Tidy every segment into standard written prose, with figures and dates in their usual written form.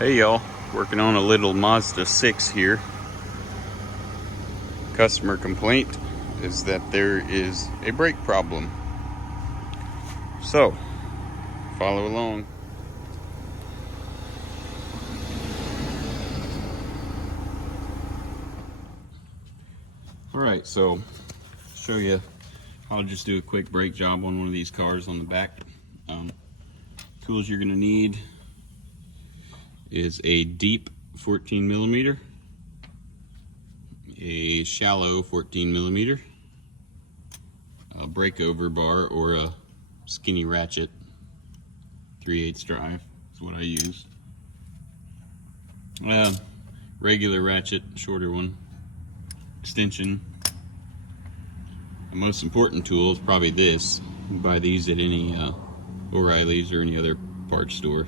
Hey y'all, working on a little Mazda 6 here. Customer complaint is that there is a brake problem. So, follow along. Alright, so show you how to just do a quick brake job on one of these cars on the back. Tools you're going to need is a deep 14 millimeter, a shallow 14 millimeter, a breakover bar or a skinny ratchet, 3/8 drive is what I use. Regular ratchet, shorter one, extension. The most important tool is probably this. You can buy these at any O'Reilly's or any other parts store.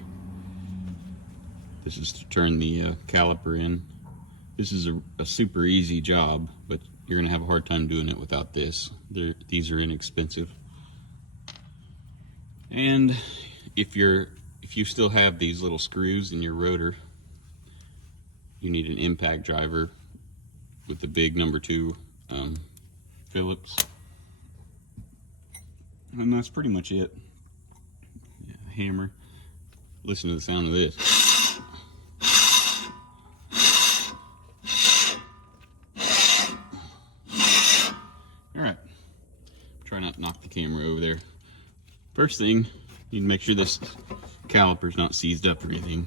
This is to turn the caliper in. This is a super easy job, but you're going to have a hard time doing it without this. These are inexpensive. And if you still have these little screws in your rotor, you need an impact driver with the big number 2 Phillips. And that's pretty much it. Yeah, hammer. Listen to the sound of this. Alright, try not to knock the camera over there. First thing, you need to make sure this caliper's not seized up or anything.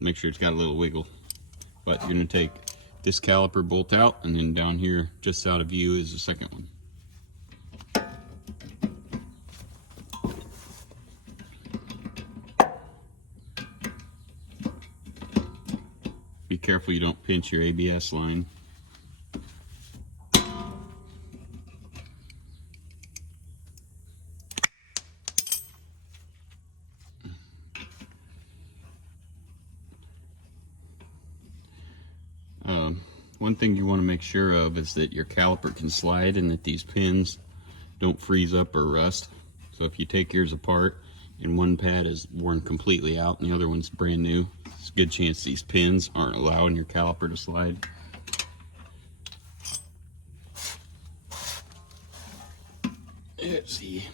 Make sure it's got a little wiggle. But you're going to take this caliper bolt out, and then down here, just out of view, is the second one. Be careful you don't pinch your ABS line. One thing you want to make sure of is that your caliper can slide and that these pins don't freeze up or rust. So if you take yours apart and one pad is worn completely out and the other one's brand new, it's a good chance these pins aren't allowing your caliper to slide. Let's see.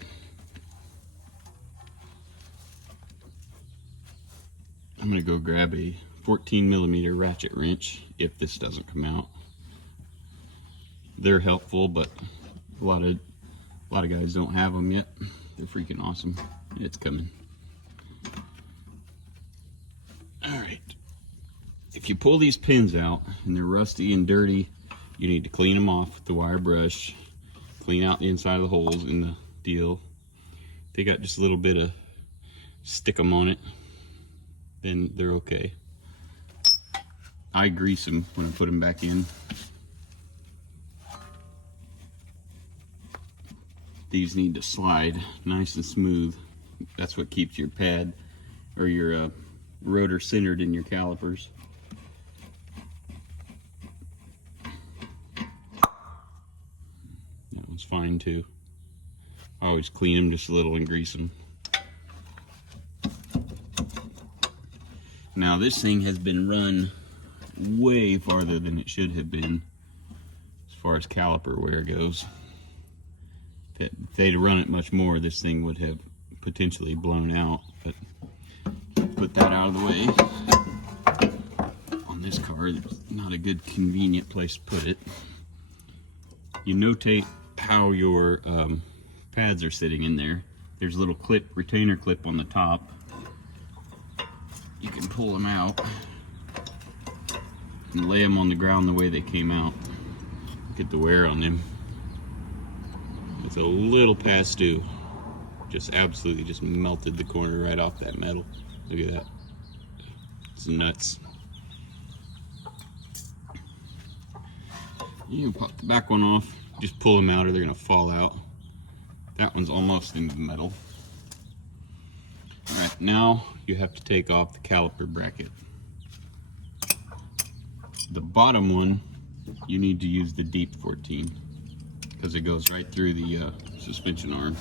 I'm going to go grab a 14 millimeter ratchet wrench if this doesn't come out. They're helpful, but a lot of guys don't have them yet. They're freaking awesome. It's coming. Alright, if you pull these pins out and they're rusty and dirty, you need to clean them off with the wire brush. Clean out the inside of the holes in the deal. If they got just a little bit of stickum on it, then they're okay. I grease them when I put them back in. These need to slide nice and smooth. That's what keeps your pad or your rotor centered in your calipers. That one's fine too. I always clean them just a little and grease them. Now this thing has been run way farther than it should have been as far as caliper wear goes. If they'd run it much more, this thing would have potentially blown out, but put that out of the way. On this car, there's not a good convenient place to put it. You notate how your pads are sitting in there. There's a little retainer clip on the top. You can pull them out and lay them on the ground the way they came out. Get the wear on them. It's a little past due. Just absolutely just melted the corner right off that metal. Look at that. It's nuts. You can pop the back one off. Just pull them out or they're going to fall out. That one's almost into the metal. Alright, now you have to take off the caliper bracket. The bottom one, you need to use the deep 14 because it goes right through the suspension arm.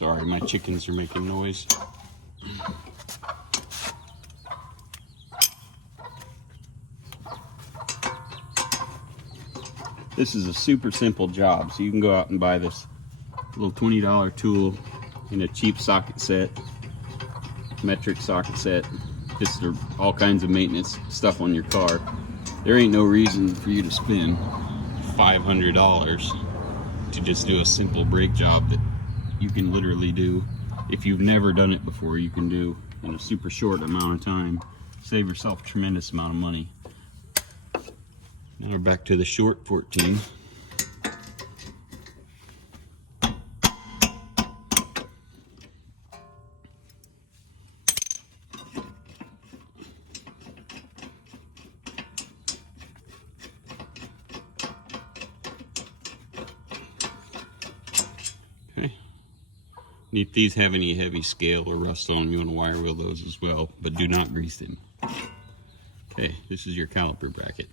Sorry, my chickens are making noise. This is a super simple job, so you can go out and buy this little $20 tool in a cheap socket set, metric socket set. Just all kinds of maintenance stuff on your car. There ain't no reason for you to spend $500 to just do a simple brake job that you can literally do, if you've never done it before, you can do in a super short amount of time. Save yourself a tremendous amount of money. Now we're back to the short 14. Okay. If these have any heavy scale or rust on them, you want to wire wheel those as well, but do not grease them. Okay, this is your caliper bracket.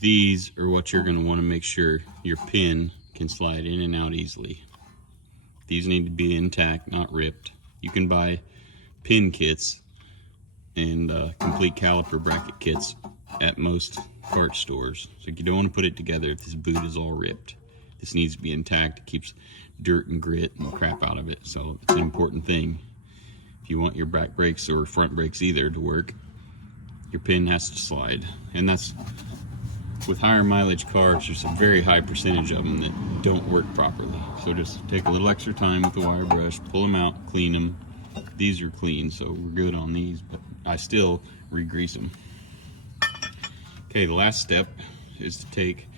These are what you're going to want to make sure your pin can slide in and out easily. These need to be intact, not ripped. You can buy pin kits and complete caliper bracket kits at most part stores. So you don't want to put it together if this boot is all ripped. This needs to be intact. It keeps dirt and grit and crap out of it. So it's an important thing. If you want your back brakes or front brakes either to work, your pin has to slide. And that's, with higher mileage cars, there's a very high percentage of them that don't work properly. So just take a little extra time with the wire brush, pull them out, clean them. These are clean, so we're good on these, but I still re-grease them. Okay, the last step is to take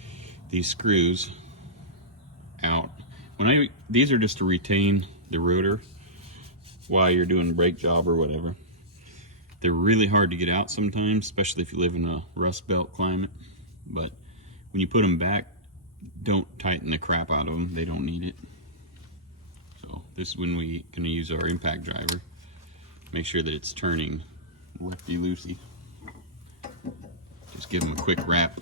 these screws out. These are just to retain the rotor while you're doing a brake job or whatever. They're really hard to get out sometimes, especially if you live in a rust belt climate. But when you put them back, don't tighten the crap out of them. They don't need it. So this is when we're going to use our impact driver. Make sure that it's turning lefty-loosey. Just give them a quick wrap.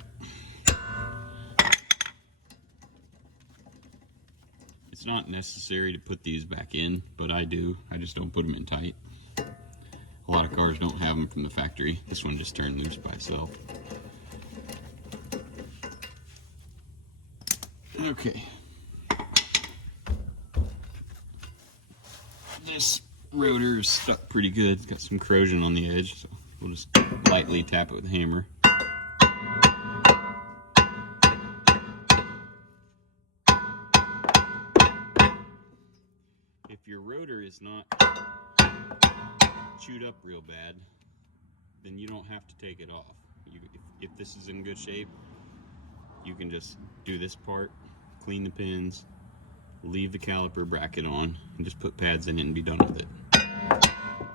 It's not necessary to put these back in, but I do. I just don't put them in tight. A lot of cars don't have them from the factory. This one just turned loose by itself. Okay. This rotor is stuck pretty good. It's got some corrosion on the edge, so we'll just lightly tap it with a hammer. If your rotor is not chewed up real bad, then you don't have to take it off. If this is in good shape, you can just do this part, clean the pins, leave the caliper bracket on, and just put pads in it and be done with it.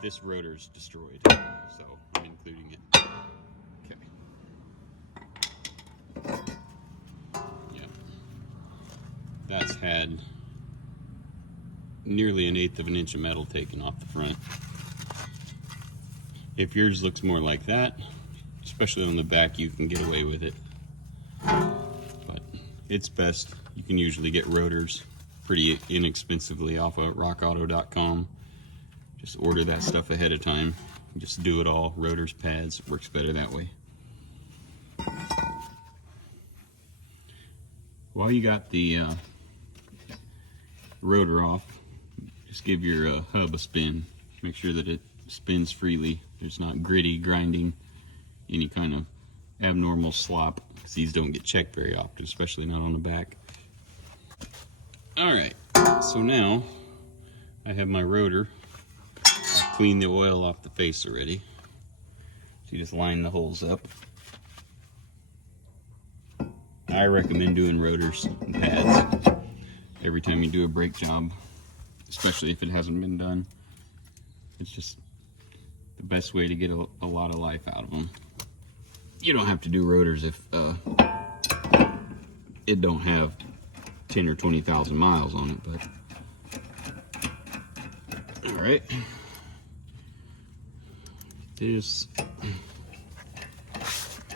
This rotor is destroyed, so I'm including it. Okay. Yep. That's had nearly 1/8 of an inch of metal taken off the front. If yours looks more like that, especially on the back, you can get away with it. But it's best. You can usually get rotors pretty inexpensively off of rockauto.com. Just order that stuff ahead of time. Just do it all. Rotors, pads, works better that way. While you got the rotor off, just give your hub a spin. Make sure that it spins freely. There's not gritty, grinding, any kind of abnormal slop. These don't get checked very often, especially not on the back. Alright, so now I have my rotor. I've cleaned the oil off the face already. So you just line the holes up. I recommend doing rotors and pads every time you do a brake job, especially if it hasn't been done. It's just the best way to get a lot of life out of them. You don't have to do rotors if it don't have 10 or 20,000 miles on it, but all right. This,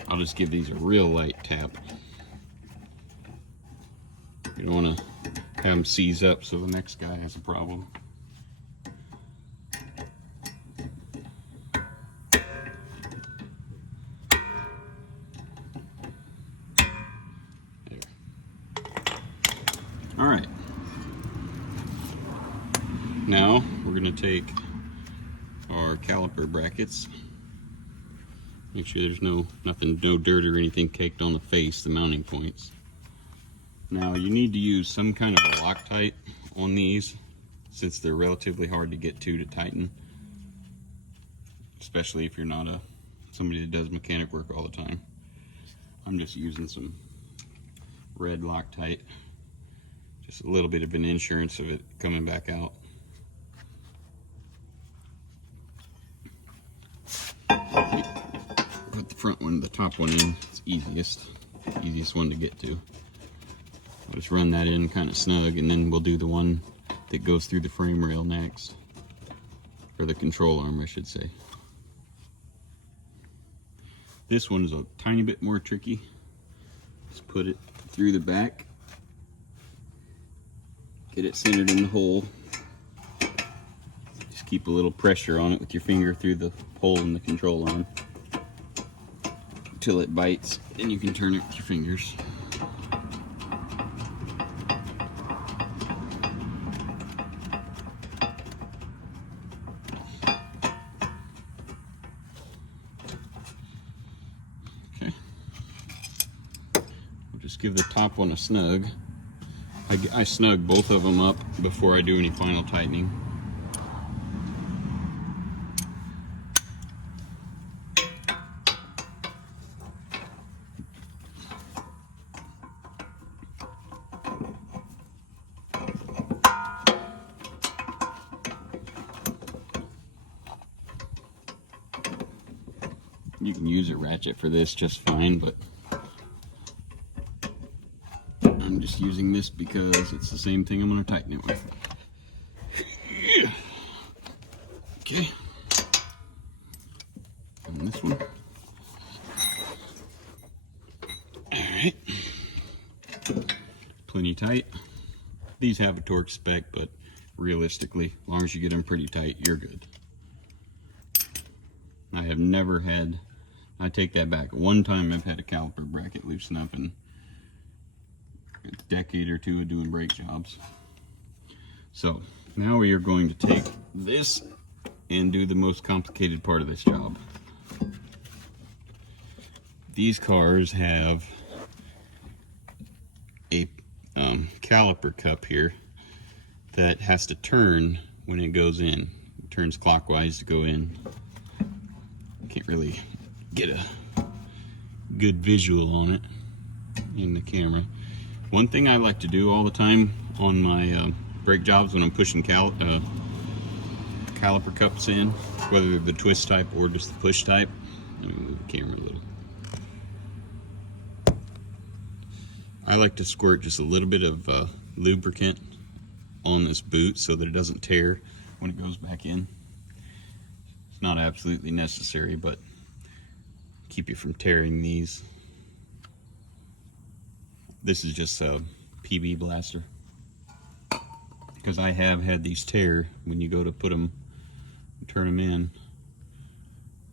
I'll just give these a real light tap. You don't want to have them seize up so the next guy has a problem. There. All right. Now we're going to take our caliper brackets. Make sure there's no dirt or anything caked on the face, the mounting points. Now you need to use some kind of a Loctite on these, since they're relatively hard to get to tighten, especially if you're not somebody that does mechanic work all the time. I'm just using some red Loctite, just a little bit of an insurance of it coming back out. Put the front one, the top one in. It's easiest one to get to. I'll just run that in kind of snug, and then we'll do the one that goes through the frame rail next, or the control arm, I should say. This one is a tiny bit more tricky. Just put it through the back, get it centered in the hole. Just keep a little pressure on it with your finger through the hole in the control arm until it bites. Then you can turn it with your fingers. Okay. We'll just give the top one a snug. I snug both of them up before I do any final tightening. You can use a ratchet for this just fine, but I'm just using this because it's the same thing I'm going to tighten it with. Okay. And this one. Alright. Plenty tight. These have a torque spec, but realistically, as long as you get them pretty tight, you're good. I have never had, I take that back. One time I've had a caliper bracket loosen up in a decade or two of doing brake jobs. So now we are going to take this and do the most complicated part of this job. These cars have a caliper cup here that has to turn when it goes in. It turns clockwise to go in. Can't really get a good visual on it in the camera. One thing I like to do all the time on my brake jobs when I'm pushing caliper cups in, whether they're the twist type or just the push type. Let me move the camera a little. I like to squirt just a little bit of lubricant on this boot so that it doesn't tear when it goes back in. It's not absolutely necessary, but keep you from tearing these. This is just a PB blaster, because I have had these tear when you go to put them, turn them in.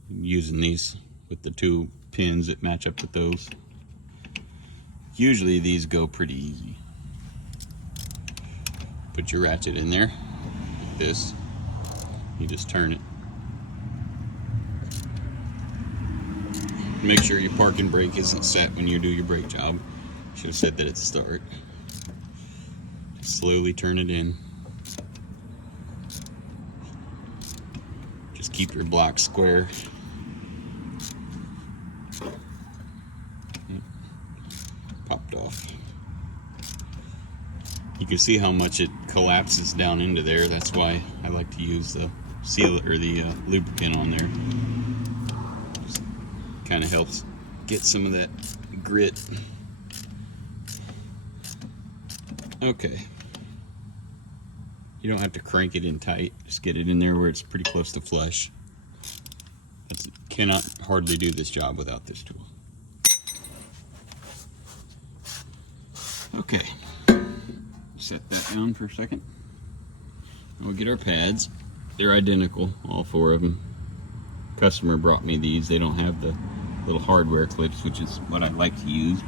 I'm using these with the two pins that match up with those. Usually these go pretty easy. Put your ratchet in there like this. You just turn it. Make sure your parking brake isn't set when you do your brake job. Should have said that at the start. Just slowly turn it in. Just keep your block square. Popped off. You can see how much it collapses down into there. That's why I like to use the seal or the lubricant on there. Kind of helps get some of that grit. Okay. You don't have to crank it in tight. Just get it in there where it's pretty close to flush. Cannot hardly do this job without this tool. set that down for a second. We'll get our pads. They're identical, all 4 of them. Customer brought me these. They don't have the little hardware clips, which is what I'd like to use.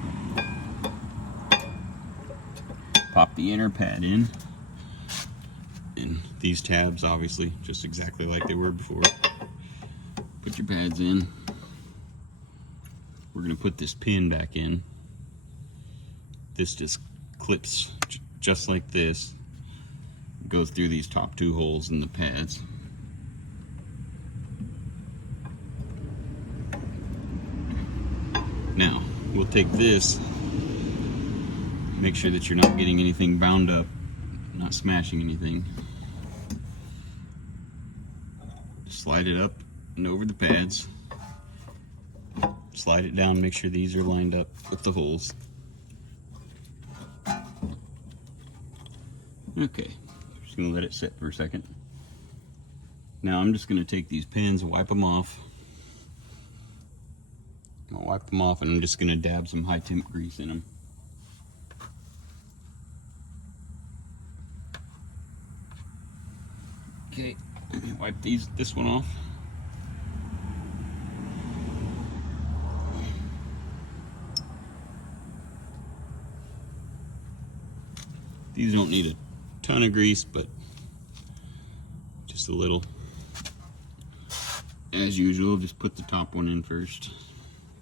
Pop the inner pad in. And these tabs, obviously, just exactly like they were before. Put your pads in. We're going to put this pin back in. This just clips just like this. Goes through these top 2 holes in the pads. Now, we'll take this, make sure that you're not getting anything bound up, not smashing anything. Slide it up and over the pads. Slide it down, make sure these are lined up with the holes. Okay, just gonna let it sit for a second. Now I'm just gonna take these pins and wipe them off. I'll wipe them off and I'm just gonna dab some high temp grease in them. Okay, wipe this one off. These don't need a ton of grease, but just a little. As usual, just put the top one in first,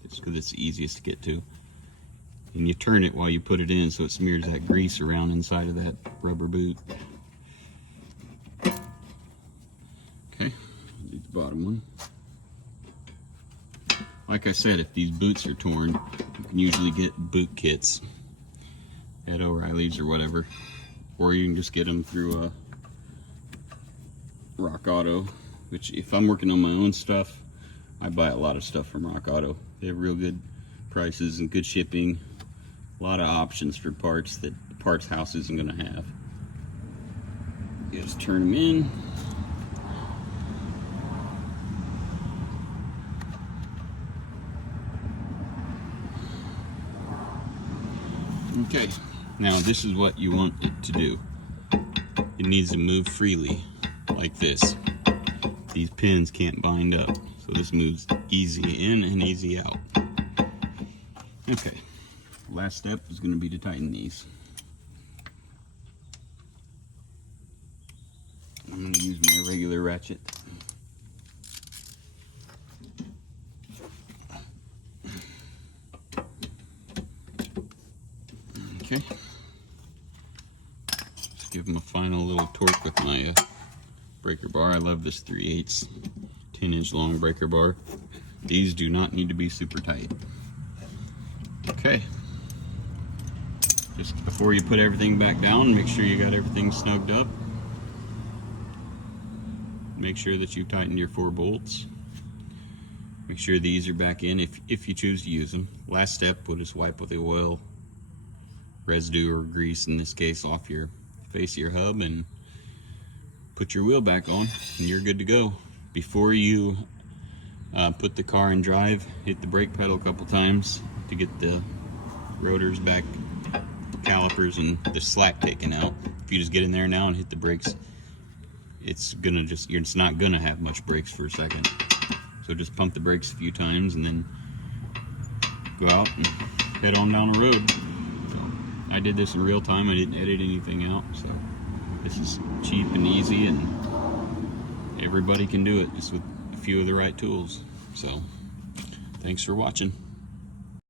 just because it's the easiest to get to. And you turn it while you put it in so it smears that grease around inside of that rubber boot. Okay, do the bottom one. Like I said, if these boots are torn, you can usually get boot kits at O'Reilly's or whatever, or you can just get them through a Rock Auto, which if I'm working on my own stuff, I buy a lot of stuff from Rock Auto. They have real good prices and good shipping, a lot of options for parts that the parts house isn't going to have. Just turn them in. Okay, now this is what you want it to do. It needs to move freely, like this. These pins can't bind up, so this moves easy in and easy out. Okay, last step is going to be to tighten these. I'm going to use my regular ratchet. Okay, just give them a final little torque with my breaker bar. I love this 3/8 10-inch long breaker bar. These do not need to be super tight. Okay, just before you put everything back down, make sure you got everything snugged up. Make sure that you tighten your 4 bolts. Make sure these are back in if you choose to use them. Last step, we'll just wipe with the oil, residue or grease in this case, off your face of your hub and put your wheel back on and you're good to go. Before you put the car in drive, hit the brake pedal a couple times to get the rotors back, calipers and the slack taken out. If you just get in there now and hit the brakes, it's not gonna have much brakes for a second. So just pump the brakes a few times and then go out and head on down the road. I did this in real time. I didn't edit anything out, so this is cheap and easy, and everybody can do it just with a few of the right tools. So thanks for watching.